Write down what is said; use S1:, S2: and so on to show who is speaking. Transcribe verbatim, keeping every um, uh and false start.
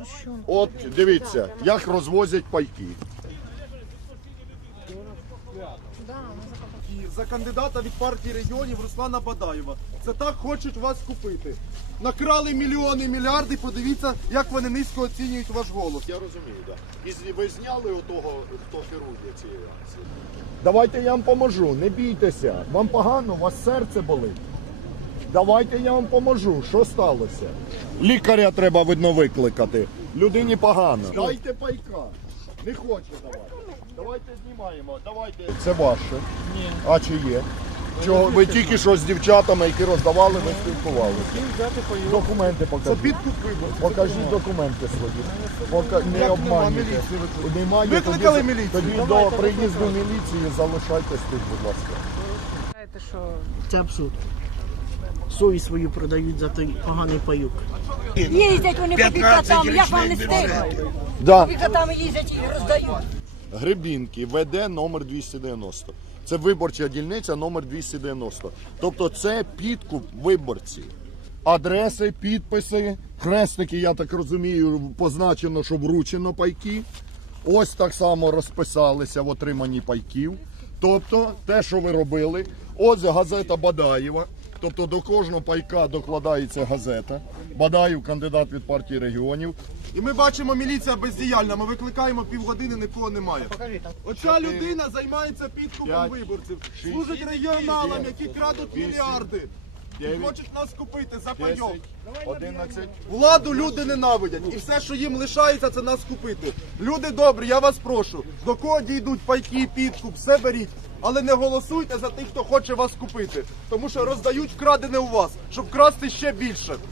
S1: От дивіться, як розвозять пайки.
S2: За кандидата від партії регіонів Руслана Бадаєва. Це так хочуть вас купити. Накрали мільйони, мільярди, подивіться, як вони низько оцінюють ваш голос.
S1: Я розумію, так. Да. І ви зняли у того, хто керує цією акцією? Давайте я вам поможу, не бійтеся. Вам погано, у вас серце болить. Давайте я вам поможу. Що сталося? Лікаря треба, видно, викликати. Людині погано. Дайте пайка. Не хоче давати. Давайте знімаємо. Давайте. Це ваше? Ні. А чи є? Чого? Ви тільки що з дівчатами, які роздавали, ви спілкувалися. Документи покажіть.
S2: Це підкуп виборців.
S1: Покажіть документи свої. Пока... Не обманюйте. Немає.
S2: Викликали
S1: тоді...
S2: міліцію.
S1: Тоді
S2: Давайте,
S1: до приїзду міліції залишайтесь тут, будь ласка.
S3: Знаєте, що це абсурд. Совість свою продають за той поганий паюк.
S4: Їздять вони по котами, як вам не стигне?
S1: Да.
S4: І котами їздять і роздають.
S1: Гребінки, ВД номер двісті дев'яносто. Це виборча дільниця номер двісті дев'яносто. Тобто це підкуп виборців. Адреси, підписи, хрестики, я так розумію, позначено, що вручено пайки. Ось так само розписалися в отриманні пайків. Тобто те, що ви робили, ось газета Бадаєва. Тобто до кожного пайка докладається газета. Бадаєв, кандидат від партії регіонів.
S2: І ми бачимо, міліція бездіяльна. Ми викликаємо півгодини, нікого немає. Оця людина займається підкупом
S1: п'ять,
S2: виборців.
S1: шість,
S2: Служить регіоналам,
S1: сім,
S2: які крадуть
S1: вісім,
S2: мільярди. І
S1: дев'ять,
S2: хочуть нас купити за пайок.
S1: десять, одинадцять.
S2: Владу люди ненавидять. І все, що їм лишається, це нас купити. Люди добрі, я вас прошу. До кого дійдуть пайки, підкуп, все беріть. Але не голосуйте за тих, хто хоче вас купити. Тому що роздають вкрадене у вас, щоб красти ще більше.